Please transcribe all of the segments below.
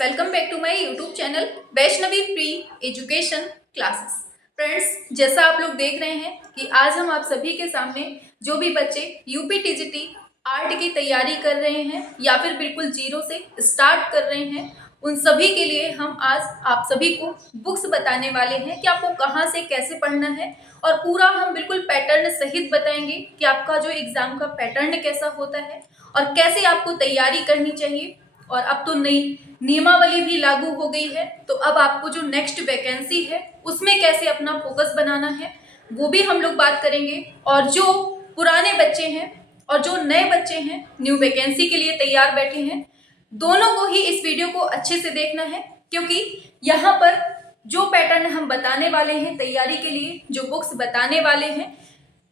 Welcome back to my YouTube channel Vaishnavi pre education classes. Friends, जैसा आप लोग देख रहे हैं कि आज हम आप सभी के सामने जो भी बच्चे यूपी टीजीटी आर्ट की तैयारी कर रहे हैं या फिर बिल्कुल जीरो से स्टार्ट कर रहे हैं, उन सभी के लिए हम आज आप सभी को बुक्स बताने वाले हैं कि आपको कहाँ से कैसे पढ़ना है और पूरा हम बिल्कुल पैटर्न सहित बताएंगे कि आपका जो एग्जाम का पैटर्न कैसा होता है और कैसे आपको तैयारी करनी चाहिए। और अब तो नई नियमावली भी लागू हो गई है, तो अब आपको जो नेक्स्ट वैकेंसी है उसमें कैसे अपना फोकस बनाना है वो भी हम लोग बात करेंगे। और जो पुराने बच्चे हैं और जो नए बच्चे हैं न्यू वैकेंसी के लिए तैयार बैठे हैं, दोनों को ही इस वीडियो को अच्छे से देखना है, क्योंकि यहाँ पर जो पैटर्न हम बताने वाले हैं तैयारी के लिए, जो बुक्स बताने वाले हैं,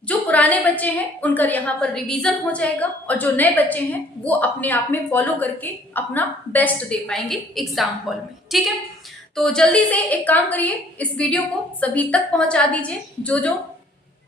जो पुराने बच्चे हैं उनका यहाँ पर रिवीजन हो जाएगा और जो नए बच्चे हैं वो अपने आप में फॉलो करके अपना बेस्ट दे पाएंगे एग्जाम हॉल में। ठीक है, तो जल्दी से एक काम करिए, इस वीडियो को सभी तक पहुंचा दीजिए जो जो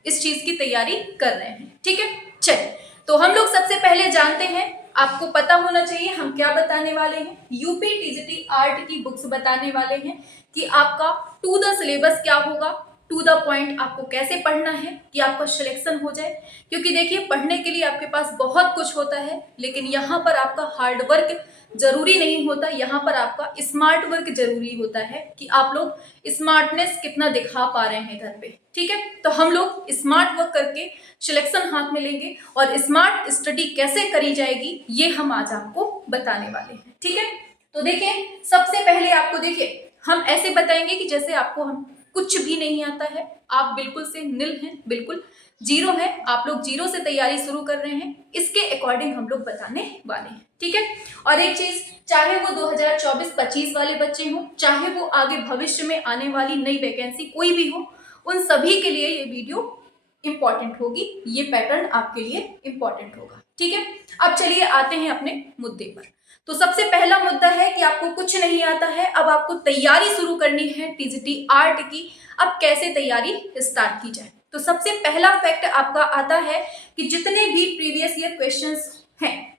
इस चीज की तैयारी कर रहे हैं। ठीक है, चलिए तो हम लोग सबसे पहले जानते हैं, आपको पता होना चाहिए हम क्या बताने वाले हैं। यूपी टीजीटी आर्ट की बुक्स बताने वाले हैं कि आपका टू द सिलेबस क्या होगा, टू द पॉइंट आपको कैसे पढ़ना है कि आपका सिलेक्शन हो जाए। क्योंकि देखिए, पढ़ने के लिए आपके पास बहुत कुछ होता है, लेकिन यहाँ पर आपका हार्ड वर्क जरूरी नहीं होता, यहाँ पर आपका स्मार्ट वर्क जरूरी होता है कि आप लोग स्मार्टनेस कितना दिखा पा रहे हैं घर पे। ठीक है, तो हम लोग स्मार्ट वर्क करके सिलेक्शन हाथ में लेंगे और स्मार्ट स्टडी कैसे करी जाएगी ये हम आज आपको बताने वाले हैं। ठीक है, तो देखिए सबसे पहले आपको देखिए हम ऐसे बताएंगे कि जैसे आपको हम कुछ भी नहीं आता है, आप बिल्कुल से निल हैं, बिल्कुल जीरो है, आप लोग जीरो से तैयारी शुरू कर रहे हैं, इसके अकॉर्डिंग हम लोग बताने वाले हैं। ठीक है, और एक चीज, चाहे वो 2024-25 वाले बच्चे हों, चाहे वो आगे भविष्य में आने वाली नई वैकेंसी कोई भी हो, उन सभी के लिए ये वीडियो इंपॉर्टेंट होगी, ये पैटर्न आपके लिए इंपॉर्टेंट होगा। ठीक है, अब चलिए आते हैं अपने मुद्दे पर। तो सबसे पहला मुद्दा है कि आपको कुछ नहीं आता है, अब आपको तैयारी शुरू करनी है टीजीटी आर्ट की। अब कैसे तैयारी स्टार्ट की जाए, तो सबसे पहला फैक्ट आपका आता है कि जितने भी प्रीवियस ईयर क्वेश्चंस हैं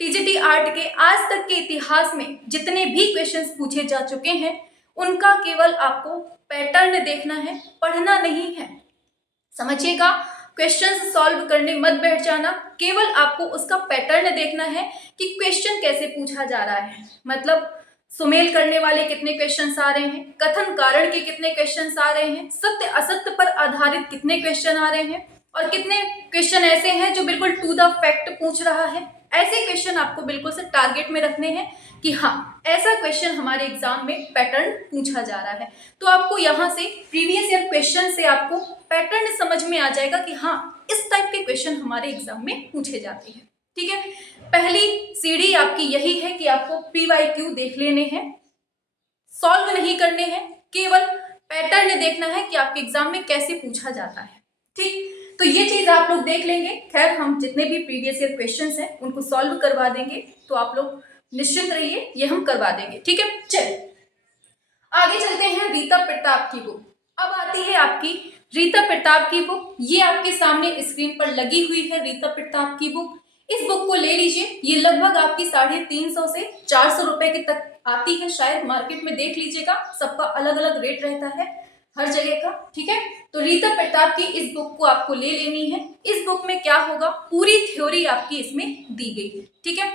टीजीटी आर्ट के, आज तक के इतिहास में जितने भी क्वेश्चंस पूछे जा चुके हैं, उनका केवल आपको पैटर्न देखना है, पढ़ना नहीं है। समझिएगा, क्वेश्चंस सॉल्व करने मत बैठ जाना, केवल आपको उसका पैटर्न देखना है कि क्वेश्चन कैसे पूछा जा रहा है। मतलब सुमेल करने वाले कितने क्वेश्चंस आ रहे हैं, कथन कारण के कितने क्वेश्चंस आ रहे हैं, सत्य असत्य पर आधारित कितने क्वेश्चन आ रहे हैं और कितने क्वेश्चन ऐसे हैं जो बिल्कुल टू द फैक्ट पूछ रहा है। ऐसे क्वेश्चन आपको बिल्कुल से टारगेट में रखने हैं कि हाँ, ऐसा क्वेश्चन हमारे एग्जाम में पैटर्न पूछा जा रहा है। तो आपको यहाँ से प्रीवियस ईयर क्वेश्चन से आपको पैटर्न समझ में आ जाएगा कि हाँ, इस टाइप के क्वेश्चन हमारे एग्जाम में पूछे जाते हैं। ठीक है, पहली सीढ़ी आपकी यही है कि आपको PYQ देख लेने हैं, सॉल्व नहीं करने हैं, केवल पैटर्न देखना है कि आपके एग्जाम में कैसे पूछा जाता है। ठीक, तो ये चीज आप लोग देख लेंगे। खैर, हम जितने भी प्रीवियस ईयर क्वेश्चंस हैं उनको सॉल्व करवा देंगे, तो आप लोग निश्चिंत रहिए, ये हम करवा देंगे। ठीक है, चलिए आगे चलते हैं। रीता प्रताप की बुक अब आती है आपकी, रीता प्रताप की बुक, ये आपके सामने स्क्रीन पर लगी हुई है। रीता प्रताप की बुक, इस बुक को ले लीजिए, ये लगभग आपकी 350 से 400 रुपए के तक आती है, शायद मार्केट में देख लीजिएगा, सबका अलग अलग रेट रहता है हर जगह का। ठीक है, तो रीता प्रताप की इस बुक को आपको ले लेनी है। इस बुक में क्या होगा, पूरी थ्योरी आपकी इसमें दी गई है। ठीक है,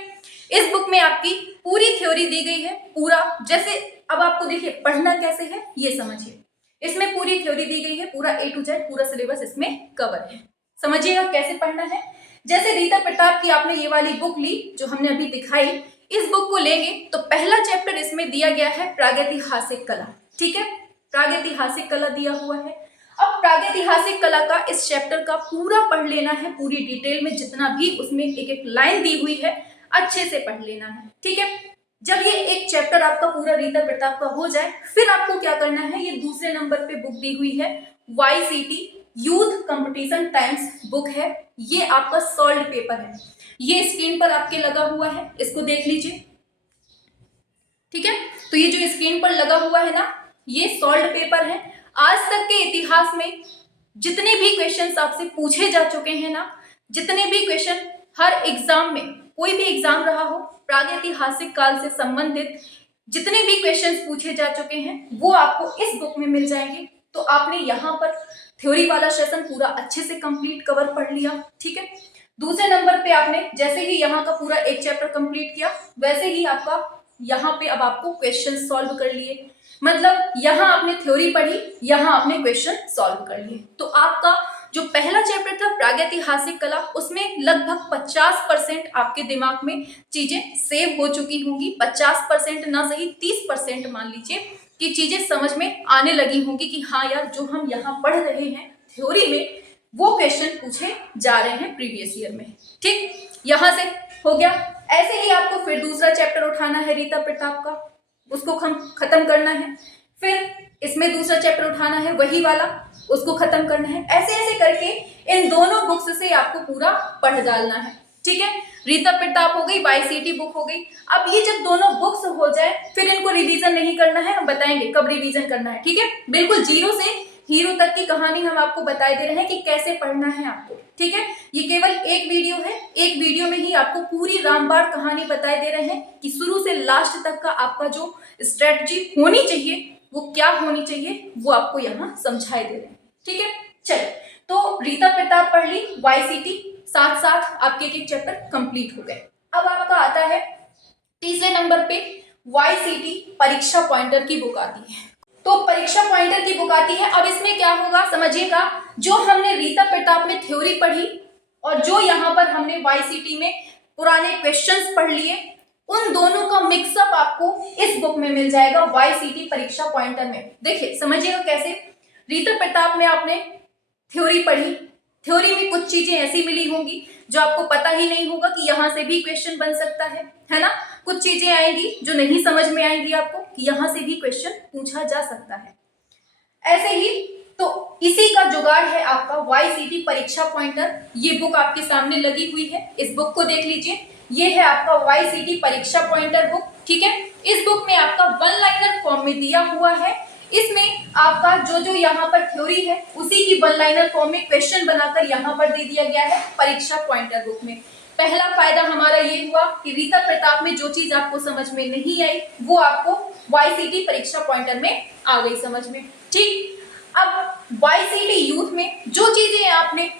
इस बुक में आपकी पूरी थ्योरी दी गई है, पूरा जैसे अब आपको देखिए पढ़ना कैसे है ये समझिए, इसमें पूरी थ्योरी दी गई है, पूरा A to Z पूरा सिलेबस इसमें कवर है। समझिएगा कैसे पढ़ना है। जैसे रीता प्रताप की आपने ये वाली बुक ली जो हमने अभी दिखाई, इस बुक को लेंगे तो पहला चैप्टर इसमें दिया गया है प्रागैतिहासिक कला। ठीक है, प्रागैतिहासिक कला दिया हुआ है। अब प्रागैतिहासिक कला का इस चैप्टर का पूरा पढ़ लेना है, पूरी डिटेल में जितना भी उसमें एक एक लाइन दी हुई है अच्छे से पढ़ लेना है। ठीक है, जब ये एक चैप्टर आपका पूरा रीता प्रताप का हो जाए, फिर आपको क्या करना है, ये दूसरे नंबर पे बुक दी हुई है YCT youth competition times book है, ये आपका सॉल्व पेपर है, ये स्क्रीन पर आपके लगा हुआ है, इसको देख लीजिए। ठीक है, तो ये जो स्क्रीन पर लगा हुआ है ना, ये सॉल्व पेपर है। आज तक के इतिहास में जितने भी क्वेश्चन आपसे पूछे जा चुके हैं ना, जितने भी क्वेश्चन हर एग्जाम में, कोई भी एग्जाम रहा हो, प्रागैतिहासिक काल से संबंधित जितने भी क्वेश्चंस पूछे जा चुके हैं वो आपको इस बुक में मिल जाएंगे। तो आपने यहाँ पर थ्योरी वाला सेशन पूरा अच्छे से कंप्लीट कवर पढ़ लिया, ठीक है। दूसरे नंबर पे आपने जैसे ही यहाँ का पूरा एक चैप्टर कंप्लीट किया, वैसे ही आपका यहाँ पे अब आपको क्वेश्चन सॉल्व कर लिए। मतलब यहाँ आपने थ्योरी पढ़ी, यहाँ आपने क्वेश्चन सॉल्व कर लिए। तो आपका जो पहला चैप्टर था प्रागैतिहासिक कला, उसमें लगभग 50% आपके दिमाग में चीजें सेव हो चुकी होंगी। 50% ना सही 30% मान लीजिए कि चीजें समझ में आने लगी होंगी कि हाँ यार, जो हम यहाँ पढ़ रहे हैं थ्योरी में वो क्वेश्चन पूछे जा रहे हैं प्रीवियस ईयर में। ठीक, यहाँ से हो गया। ऐसे ही आपको फिर दूसरा चैप्टर उठाना है रीता प्रताप का, उसको खत्म करना है। फिर इसमें दूसरा चैप्टर उठाना है वही वाला, उसको खत्म करना है। ऐसे ऐसे करके इन दोनों बुक्स से आपको पूरा पढ़ डालना है, ठीक है। रीता प्रताप हो गई, YCT बुक हो गई। अब ये जब दोनों बुक्स हो जाए फिर इनको रिवीजन नहीं करना है, हम बताएंगे कब रिवीजन करना है, ठीक है। बिल्कुल जीरो से हीरो तक की कहानी हम आपको बता दे रहे हैं कि कैसे पढ़ना है आपको, ठीक है। ये केवल एक वीडियो है, एक वीडियो में ही आपको पूरी रामबाण कहानी बताए दे रहे हैं कि शुरू से लास्ट तक का आपका जो स्ट्रेटजी होनी चाहिए वो क्या होनी चाहिए, वो आपको यहाँ समझाए दे रहे हैं, ठीक है। चलिए, तो रीता प्रताप पढ़ ली, YCT साथ साथ आपके एक चैप्टर कंप्लीट हो गए। अब आपका आता है तीसरे नंबर पे YCT परीक्षा पॉइंटर की बुक आती है। तो परीक्षा पॉइंटर की बुक आती है। अब इसमें क्या होगा समझिएगा, जो हमने रीता प्रताप में थ्योरी पढ़ी और जो यहाँ पर हमने YCT में पुराने क्वेश्चंस पढ़ लिए, उन दोनों का मिक्सअप आपको इस बुक में मिल जाएगा YCT परीक्षा पॉइंटर में। देखिए समझिएगा कैसे। रीता प्रताप में आपने थ्योरी पढ़ी, थ्योरी में कुछ चीजें ऐसी मिली होंगी जो आपको पता ही नहीं होगा कि यहाँ से भी क्वेश्चन बन सकता है ना। कुछ चीजें आएंगी जो नहीं समझ में आएंगी आपको कि यहाँ से भी क्वेश्चन पूछा जा सकता है। ऐसे ही तो इसी का जुगाड़ है आपका YCT परीक्षा पॉइंटर। ये बुक आपके सामने लगी हुई है, इस बुक को देख लीजिए। ये है आपका YCT परीक्षा पॉइंटर बुक, ठीक है। इस बुक में आपका वन लाइनर फॉर्म में दिया हुआ है। इसमें आपका जो जो यहाँ पर थ्योरी है उसी की वन लाइनर फॉर्म में क्वेश्चन बनाकर यहाँ पर दे दिया गया है परीक्षा पॉइंटर बुक में। पहला फायदा हमारा ये हुआ कि रीता प्रताप में जो चीज आपको समझ में नहीं आई वो आपको YCT परीक्षा पॉइंटर में आ गई समझ में, ठीक। अब YCT यूथ में जो चीजें आपने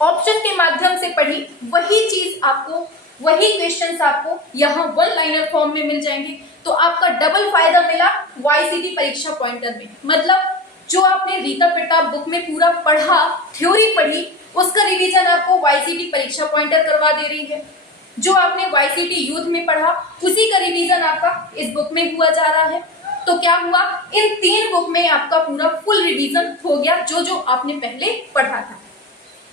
ऑप्शन के माध्यम से पढ़ी वही चीज आपको, वही क्वेश्चंस आपको यहाँ वन लाइनर फॉर्म में मिल जाएंगे। तो आपका डबल फायदा मिला YCT परीक्षा पॉइंटर में। मतलब जो आपने रीता प्रताप बुक में पूरा पढ़ा, थ्योरी पढ़ी, उसका रिवीजन आपको YCT परीक्षा पॉइंटर करवा दे रही है। जो आपने YCT यूथ में पढ़ा उसी का रिवीजन आपका इस बुक में हुआ जा रहा है। तो क्या हुआ, इन तीन बुक में आपका पूरा फुल रिवीजन हो गया जो जो आपने पहले पढ़ा था।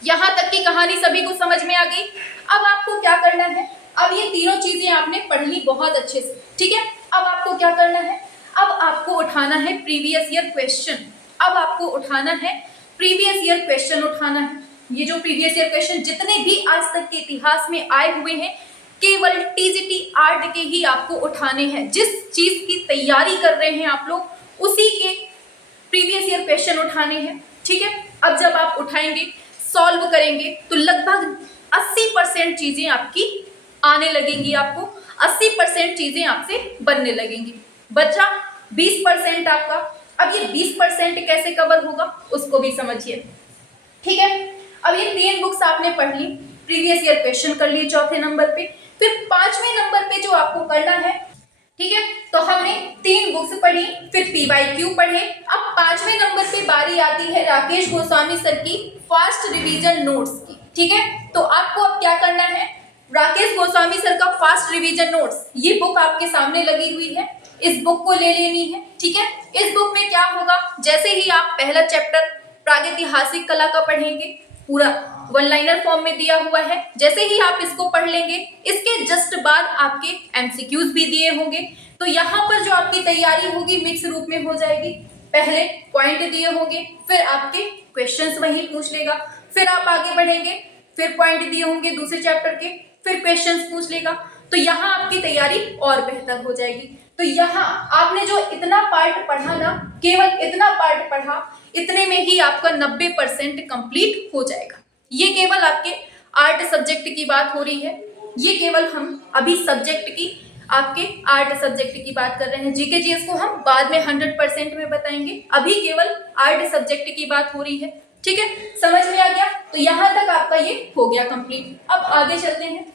यहाँ तक की कहानी सभी को समझ में आ गई। अब आपको क्या करना है, अब ये तीनों चीजें आपने पढ़ ली बहुत अच्छे से, ठीक है। अब आपको क्या करना है, अब आपको उठाना है प्रीवियस ईयर क्वेश्चन। अब आपको उठाना है प्रीवियस ईयर क्वेश्चन उठाना है। ये जो प्रीवियस ईयर क्वेश्चन जितने भी आज तक के इतिहास में आए हुए हैं, केवल TGT आर्ट के ही आपको उठाने हैं। जिस चीज की तैयारी कर रहे हैं आप लोग उसी के प्रीवियस ईयर क्वेश्चन उठाने हैं, ठीक है। अब जब आप उठाएंगे, सॉल्व करेंगे तो लगभग 80% चीजें आपकी आने लगेंगी, आपको 80% चीजें आपसे बनने लगेंगी। बचा 20% आपका। अब ये 20% कैसे कवर होगा उसको भी समझिए, ठीक है। अब ये तीन बुक्स आपने पढ़ ली, प्रीवियस ईयर क्वेश्चन कर लिए चौथे नंबर पे। फिर पांचवें नंबर पे जो आपको करना है, ठीक है, तो हमने तीन बुक्स पढ़ी, फिर PYQ पढ़े। अब पांचवें नंबर पे बारी आती है राकेश गोस्वामी सर की फास्ट रिवीजन नोट्स की, ठीक है। तो आपको अब क्या करना है, राकेश गोस्वामी सर का फास्ट रिवीजन नोट्स, ये बुक आपके सामने लगी हुई है, इस बुक को ले लेनी है, ठीक है। इस बुक में क्या होगा, जैसे ही आप पहला चैप्टर प्रागैतिहासिक कला का पढ़ेंगे, पूरा वन लाइनर फॉर्म में दिया हुआ है, जैसे ही आप इसको पढ़ लेंगे इसके जस्ट बाद आपके MCQs भी दिए होंगे। तो यहाँ पर जो आपकी तैयारी होगी मिक्स रूप में हो जाएगी। पहले पॉइंट दिए होंगे, फिर आपके क्वेश्चंस वहीं पूछ लेगा, फिर आप आगे बढ़ेंगे, फिर पॉइंट दिए होंगे दूसरे चैप्टर के, फिर क्वेश्चंस पूछ लेगा। तो यहाँ आपकी तैयारी और बेहतर हो जाएगी। तो यहाँ आपने जो इतना पार्ट पढ़ा ना, केवल इतना पार्ट पढ़ा, इतने में ही आपका 90% कंप्लीट हो जाएगा। ये केवल आपके आर्ट सब्जेक्ट की बात हो रही है, ये केवल हम अभी सब्जेक्ट की आपके आर्ट सब्जेक्ट की बात कर रहे हैं। जीके जीएस को हम बाद में 100% में बताएंगे, अभी केवल आर्ट सब्जेक्ट की बात हो रही है। ठीक है, समझ में आ गया? तो यहाँ तक आपका ये हो गया कंप्लीट। अब आगे चलते हैं।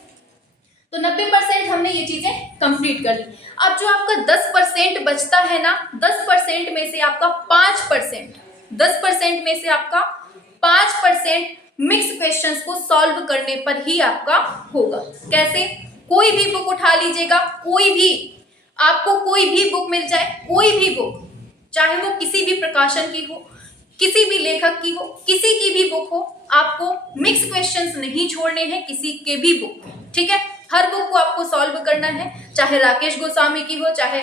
तो 90% हमने ये चीजें कंप्लीट कर दी। अब जो आपका 10% बचता है ना, 10% में से आपका 5%, 10% में से आपका 5% मिक्स क्वेश्चंस को सॉल्व करने पर ही आपका होगा। कैसे? कोई भी बुक उठा लीजिएगा, कोई भी, आपको कोई भी बुक मिल जाए, कोई भी बुक, चाहे वो किसी भी प्रकाशन की हो, किसी भी लेखक की हो, किसी की भी बुक हो, आपको मिक्स क्वेश्चंस नहीं छोड़ने हैं किसी के भी बुक। ठीक है, हर बुक को आपको सॉल्व करना है, चाहे राकेश गोस्वामी की हो, चाहे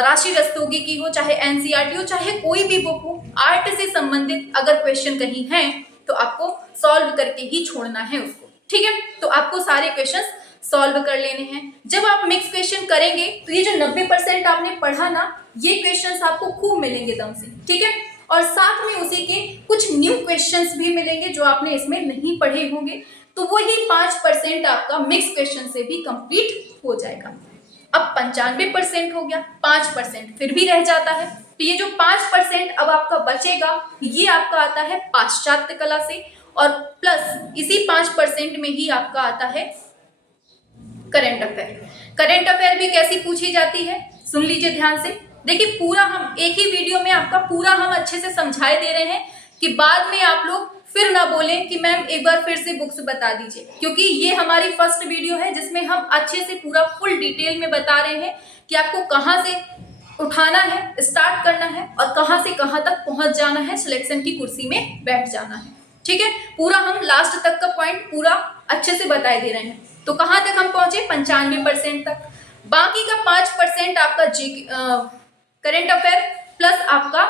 राशि रस्तोगी की हो, चाहे एनसीईआरटी हो, चाहे कोई भी बुक हो, आर्ट से संबंधित अगर क्वेश्चन कहीं है तो आपको सॉल्व करके ही छोड़ना है उसको। ठीक है, तो आपको सारे क्वेश्चंस सॉल्व कर लेने हैं। जब आप मिक्स क्वेश्चन करेंगे तो ये जो 90% आपने पढ़ा ना, ये क्वेश्चंस आपको खूब मिलेंगे दम से। ठीक है, और साथ में उसी के कुछ न्यू क्वेश्चंस भी मिलेंगे जो आपने इसमें नहीं पढ़े होंगे, तो वही 5% आपका मिक्स क्वेश्चन से भी कंप्लीट हो जाएगा। अब 95% हो गया, 5% फिर भी रह जाता है, तो ये जो 5% अब आपका बचेगा, ये आपका आता है पाश्चात्य कला से, और प्लस इसी 5% में ही आपका आता है करंट अफेयर। करंट अफेयर भी कैसी पूछी जाती है, सुन लीजिए ध्यान से। देखिए, पूरा हम एक ही वीडियो में आपका पूरा हम अच्छे से समझाए दे रहे हैं कि बाद में आप लोग फिर ना बोलें कि मैम एक बार फिर से बुक्स बता दीजिए, क्योंकि ये हमारी फर्स्ट वीडियो है जिसमें हम अच्छे से पूरा फुल डिटेल में बता रहे हैं कि आपको कहाँ से उठाना है, स्टार्ट करना है, और कहाँ से कहाँ तक पहुंच जाना है, सिलेक्शन की कुर्सी में बैठ जाना है। ठीक है, पूरा हम लास्ट तक का पॉइंट पूरा अच्छे से बताए दे रहे हैं। तो कहाँ तक हम पहुंचे? 95% तक। बाकी का 5% आपका करंट अफेयर प्लस आपका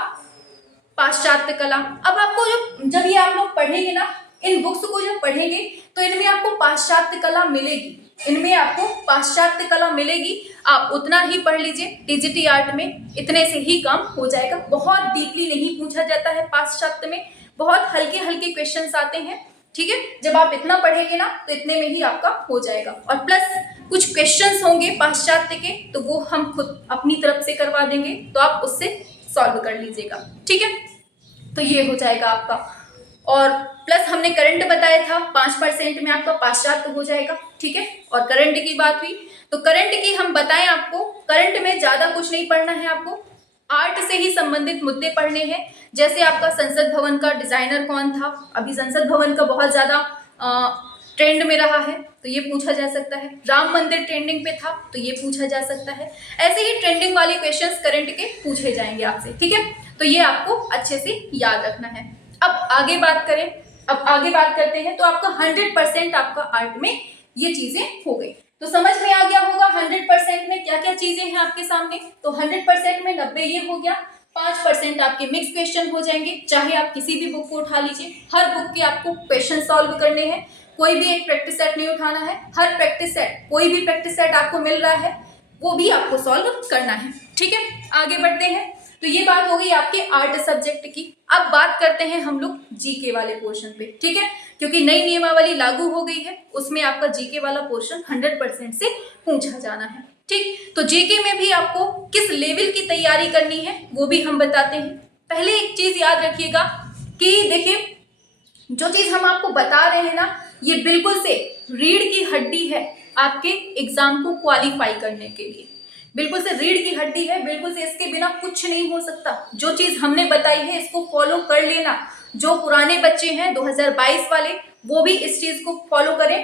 पाश्चात्य कला। अब आपको जब ये आप लोग पढ़ेंगे ना, इन बुक्स को जब पढ़ेंगे तो इनमें आपको पाश्चात्य कला मिलेगी, इनमें आपको पाश्चात्य कला मिलेगी। आप उतना ही पढ़ लीजिए, टीजीटी आर्ट में इतने से ही काम हो जाएगा। बहुत डीपली नहीं पूछा जाता है पाश्चात्य में, बहुत हल्के हल्के क्वेश्चंस आते हैं। ठीक है, जब आप इतना पढ़ेंगे ना तो इतने में ही आपका हो जाएगा, और प्लस कुछ क्वेश्चंस होंगे पाश्चात्य के, तो वो हम खुद अपनी तरफ से करवा देंगे, तो आप उससे सॉल्व कर लीजिएगा। ठीक है, तो ये हो जाएगा आपका। और प्लस हमने करंट बताया था, 5% में आपका पाश्चात्य हो जाएगा। ठीक है, और करंट की बात हुई तो करंट की हम बताएं आपको, करंट में ज्यादा कुछ नहीं पढ़ना है, आपको आर्ट से ही संबंधित मुद्दे पढ़ने हैं। जैसे आपका संसद भवन का डिजाइनर कौन था, अभी संसद भवन का बहुत ज्यादा ट्रेंड में रहा है, तो ये पूछा जा सकता है। राम मंदिर ट्रेंडिंग पे था, तो ये पूछा जा सकता है। ऐसे ही ट्रेंडिंग वाले क्वेश्चंस करंट के पूछे जाएंगे आपसे। ठीक है, तो ये आपको अच्छे से याद रखना है। अब आगे बात करें, अब आगे बात करते हैं। तो आपका 100% आपका आर्ट में ये चीजें हो गई, तो समझ में आ गया होगा 100% में क्या क्या चीजें हैं आपके सामने। तो 100% में 90 ये हो गया, 5% आपके मिक्स क्वेश्चन हो जाएंगे, चाहे आप किसी भी बुक को उठा लीजिए, हर बुक के आपको क्वेश्चन सॉल्व करने हैं, कोई भी एक प्रैक्टिस सेट नहीं उठाना है, हर प्रैक्टिस सेट, कोई भी प्रैक्टिस सेट आपको मिल रहा है वो भी आपको सॉल्व करना है। ठीक है, आगे बढ़ते हैं। तो ये बात हो गई आपके आर्ट सब्जेक्ट की। अब बात करते हैं हम लोग जीके वाले पोर्शन पे। ठीक है, क्योंकि नई नियमावली लागू हो गई है, उसमें आपका जीके वाला पोर्शन 100% से पूछा जाना है। ठीक, तो जीके में भी आपको किस लेवल की तैयारी करनी है वो भी हम बताते हैं। पहले एक चीज याद रखिएगा कि देखिए, जो चीज हम आपको बता रहे हैं ना, ये बिल्कुल से रीढ़ की हड्डी है आपके एग्जाम को क्वालिफाई करने के लिए, बिल्कुल से रीढ़ की हड्डी है, बिल्कुल से इसके बिना कुछ नहीं हो सकता। जो चीज हमने बताई है इसको फॉलो कर लेना। जो पुराने बच्चे हैं 2022 वाले, वो भी इस चीज को फॉलो करें।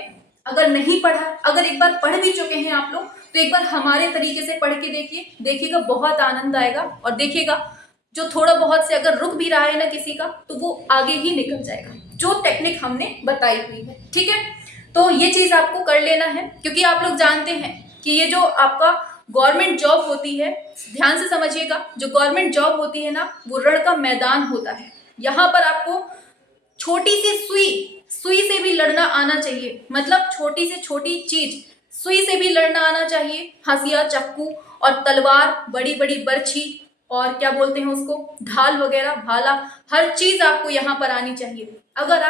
अगर नहीं पढ़ा, अगर एक बार पढ़ भी चुके हैं आप लोग, तो एक बार हमारे तरीके से पढ़ के देखिए, देखिएगा बहुत आनंद आएगा। और देखिएगा जो थोड़ा बहुत से अगर रुक भी रहा है ना किसी का, तो वो आगे ही निकल जाएगा, जो टेक्निक हमने बताई हुई है। ठीक है, तो ये चीज आपको कर लेना है, क्योंकि आप लोग जानते हैं कि ये जो आपका गवर्नमेंट जॉब होती है, ध्यान से समझिएगा, जो गवर्नमेंट जॉब होती है ना, वो रण का मैदान होता है। यहाँ पर आपको छोटी सी सुई से भी लड़ना आना चाहिए, मतलब छोटी से छोटी चीज सुई से भी लड़ना आना चाहिए। हंसिया, चाकू और तलवार, बड़ी बड़ी बर्छी, और क्या बोलते हैं उसको, ढाल वगैरह, भाला, हर चीज आपको यहाँ पर आनी चाहिए। अगर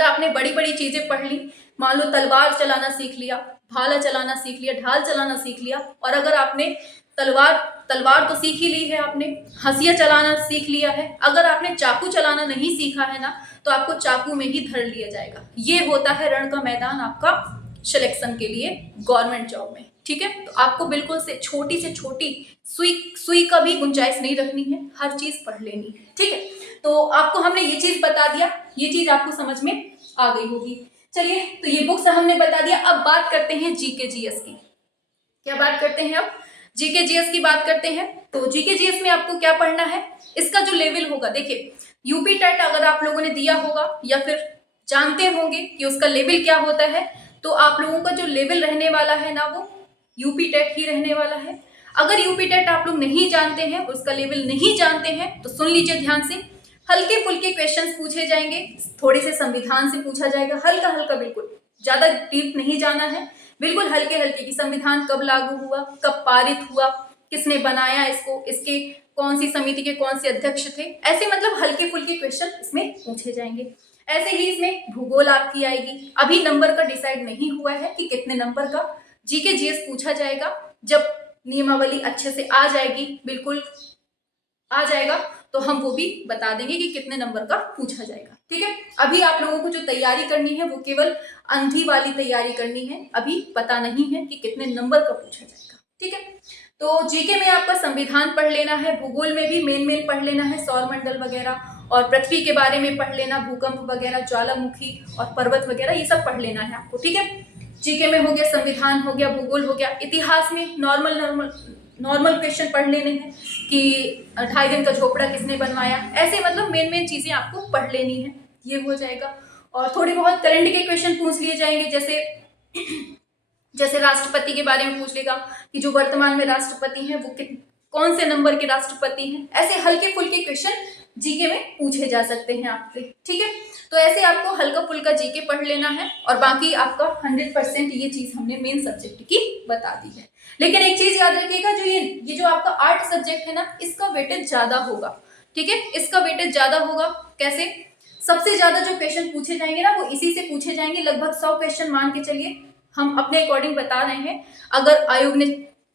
आपने बड़ी बड़ी चीजें पढ़ ली मान लो तलवार चलाना सीख लिया, भाला चलाना सीख लिया, ढाल चलाना सीख लिया, और अगर आपने तलवार तो सीख ही ली है, आपने हंसिया चलाना सीख लिया है, अगर आपने चाकू चलाना नहीं सीखा है ना, तो आपको चाकू में ही धर लिया जाएगा। ये होता है रण का मैदान आपका सिलेक्शन के लिए गवर्नमेंट जॉब में, ठीक है। तो आपको बिल्कुल से छोटी सुई का भी गुंजाइश नहीं रखनी है, हर चीज पढ़ लेनी है, ठीक है। तो आपको हमने ये चीज बता दिया, ये चीज आपको समझ में आ गई होगी। चलिए, तो ये बुक्स हमने बता दिया। अब बात करते हैं जीके जीएस की। क्या बात करते हैं अब? जीके जीएस की बात करते हैं। तो जीके जीएस में आपको क्या पढ़ना है, इसका जो लेवल होगा, देखिए यूपी टेट अगर आप लोगों ने दिया होगा या फिर जानते होंगे कि उसका लेवल क्या होता है, तो आप लोगों का जो लेवल रहने वाला है ना, वो यूपी टेट ही रहने वाला है। अगर यूपी टेट आप लोग नहीं जानते हैं, उसका लेवल नहीं जानते हैं, तो सुन लीजिए ध्यान से। हल्के फुल्के क्वेश्चंस पूछे जाएंगे, थोड़े से संविधान से पूछा जाएगा, हल्का हल्का, बिल्कुल ज्यादा डीप नहीं जाना है, बिल्कुल हल्के हल्के की संविधान कब लागू हुआ, कब पारित हुआ, किसने बनाया इसको, इसके कौन सी समिति के कौन से अध्यक्ष थे, ऐसे मतलब हल्के फुल्के क्वेश्चन इसमें पूछे जाएंगे। ऐसे ही इसमें भूगोल आपकी आएगी। अभी नंबर का डिसाइड नहीं हुआ है कि कितने नंबर का जीके जीएस पूछा जाएगा। जब नियमावली अच्छे से आ जाएगी, बिल्कुल आ जाएगा, तो हम वो भी बता देंगे कि कितने नंबर का पूछा जाएगा, ठीक है। अभी आप लोगों को जो तैयारी करनी है वो केवल अंधी वाली तैयारी करनी है, अभी पता नहीं है कि कितने नंबर का पूछा जाएगा, ठीक है। तो जीके में आपका संविधान पढ़ लेना है, भूगोल में भी मेन पढ़ लेना है, सौरमंडल वगैरह और पृथ्वी के बारे में पढ़ लेना, भूकंप वगैरह, ज्वालामुखी और पर्वत वगैरह, ये सब पढ़ लेना है आपको, ठीक है। जीके में हो गया, संविधान हो गया, भूगोल हो गया। इतिहास में नॉर्मल क्वेश्चन पढ़ लेने हैं कि 2.5 दिन का झोपड़ा किसने बनवाया, ऐसे मतलब मेन चीजें आपको पढ़ लेनी है, ये हो जाएगा। और थोड़े बहुत करंट के क्वेश्चन पूछ लिए जाएंगे, जैसे राष्ट्रपति के बारे में पूछ लेगा कि जो वर्तमान में राष्ट्रपति हैं वो कौन से नंबर के राष्ट्रपति हैं, ऐसे हल्के फुल्के क्वेश्चन जीके में पूछे जा सकते हैं आपसे, ठीक है। तो ऐसे आपको हल्का फुल्का जीके पढ़ लेना है, और बाकी आपका 100% ये चीज हमने मेन सब्जेक्ट की बता दी है। लेकिन एक चीज याद रखिएगा, जो ये जो आपका आर्ट सब्जेक्ट है ना, इसका वेटेज ज्यादा होगा, ठीक है। इसका वेटेज ज्यादा होगा, कैसे? सबसे ज्यादा जो क्वेश्चन पूछे जाएंगे ना, वो इसी से पूछे जाएंगे। लगभग 100 क्वेश्चन मान के चलिए, हम अपने अकॉर्डिंग बता रहे हैं। अगर आयोग ने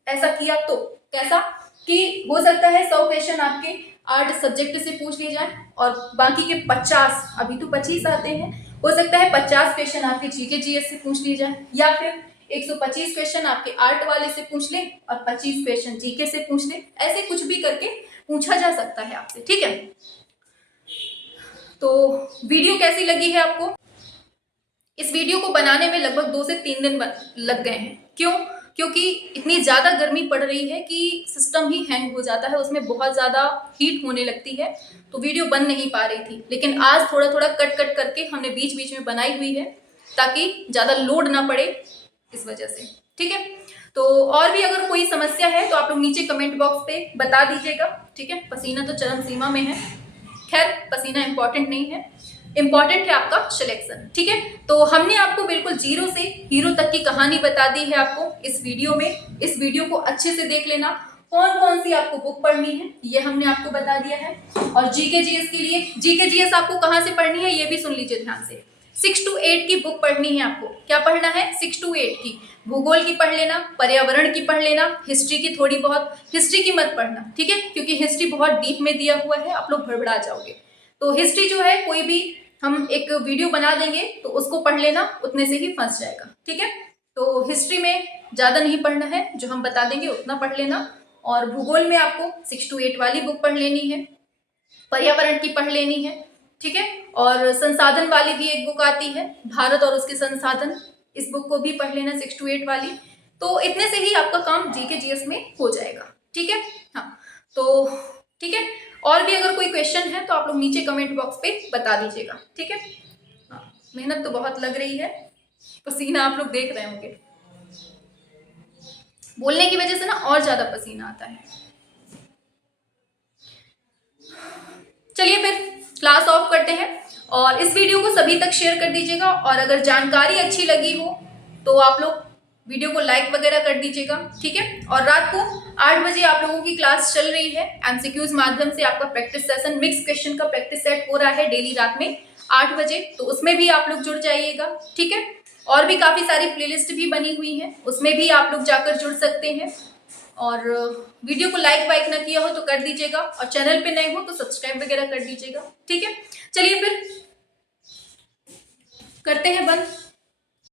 ऐसा किया तो कैसा कि हो सकता है 100 क्वेश्चन आपके आर्ट सब्जेक्ट से पूछ लिए जाए, और बाकी के 50, अभी तो 25 आते हैं, हो सकता है 50 क्वेश्चन आपके जीके जीएस से पूछ लिए जाए, या फिर 125 क्वेश्चन आपके आर्ट वाले से पूछ ले और 25 क्वेश्चन जीके से पूछ ले, ऐसे कुछ भी करके पूछा जा सकता है आपसे, ठीक है। तो वीडियो कैसी लगी है आपको? इस वीडियो को बनाने में लगभग 2 से 3 दिन लग गए हैं। क्यों? क्योंकि इतनी ज़्यादा गर्मी पड़ रही है कि सिस्टम ही हैंग हो जाता है, उसमें बहुत ज़्यादा हीट होने लगती है, तो वीडियो बन नहीं पा रही थी। लेकिन आज थोड़ा थोड़ा कट करके हमने बीच बीच में बनाई हुई है, ताकि ज़्यादा लोड ना पड़े इस वजह से, ठीक है। तो और भी अगर कोई समस्या है तो आप लोग नीचे कमेंट बॉक्स पे बता दीजिएगा, ठीक है। पसीना तो चरम सीमा में है, खैर पसीना इम्पॉर्टेंट नहीं है, इम्पॉर्टेंट है आपका सिलेक्शन, ठीक है। तो हमने आपको बिल्कुल जीरो से हीरो तक की कहानी बता दी है आपको इस वीडियो में। इस वीडियो को अच्छे से देख लेना, कौन कौन सी आपको बुक पढ़नी है ये हमने आपको बता दिया है। और जीके जीएस के लिए, जीके जीएस आपको कहाँ से पढ़नी है ये भी सुन लीजिए ध्यान से। 6 to 8 की बुक पढ़नी है आपको। क्या पढ़ना है? 6 to 8 की। भूगोल की पढ़ लेना, पर्यावरण की पढ़ लेना, हिस्ट्री की थोड़ी बहुत, हिस्ट्री की मत पढ़ना, ठीक है, क्योंकि हिस्ट्री बहुत डीप में दिया हुआ है, आप लोग भड़बड़ा जाओगे। तो हिस्ट्री जो है कोई भी हम एक वीडियो बना देंगे तो उसको पढ़ लेना, उतने से ही फंस जाएगा, ठीक है। तो हिस्ट्री में ज़्यादा नहीं पढ़ना है, जो हम बता देंगे उतना पढ़ लेना। और भूगोल में आपको 6 to 8 वाली बुक पढ़ लेनी है, पर्यावरण की पढ़ लेनी है, ठीक है। और संसाधन वाली भी एक बुक आती है, भारत और उसके संसाधन, इस बुक को भी पढ़ लेना 6 to 8 वाली। तो इतने से ही आपका काम जीके जीएस में हो जाएगा, ठीक है। हाँ, तो ठीक है। और भी अगर कोई क्वेश्चन है तो आप लोग नीचे कमेंट बॉक्स पे बता दीजिएगा, ठीक है। हाँ, मेहनत तो बहुत लग रही है, पसीना आप लोग देख रहे होंगे, बोलने की वजह से ना और ज्यादा पसीना आता है। चलिए फिर क्लास ऑफ करते हैं, और इस वीडियो को सभी तक शेयर कर दीजिएगा। और अगर जानकारी अच्छी लगी हो तो आप लोग वीडियो को लाइक वगैरह कर दीजिएगा, ठीक है। और रात को 8 बजे आप लोगों की क्लास चल रही है, एमसीक्यूज माध्यम से आपका प्रैक्टिस सेशन, मिक्स क्वेश्चन का प्रैक्टिस सेट हो रहा है डेली रात में 8 बजे, तो उसमें भी आप लोग जुड़ जाइएगा, ठीक है। और भी काफ़ी सारी प्लेलिस्ट भी बनी हुई हैं, उसमें भी आप लोग जाकर जुड़ सकते हैं। और वीडियो को लाइक वाइक ना किया हो तो कर दीजिएगा, और चैनल पे नए हो तो सब्सक्राइब वगैरह कर दीजिएगा। ठीक है, चलिए फिर करते हैं बंद।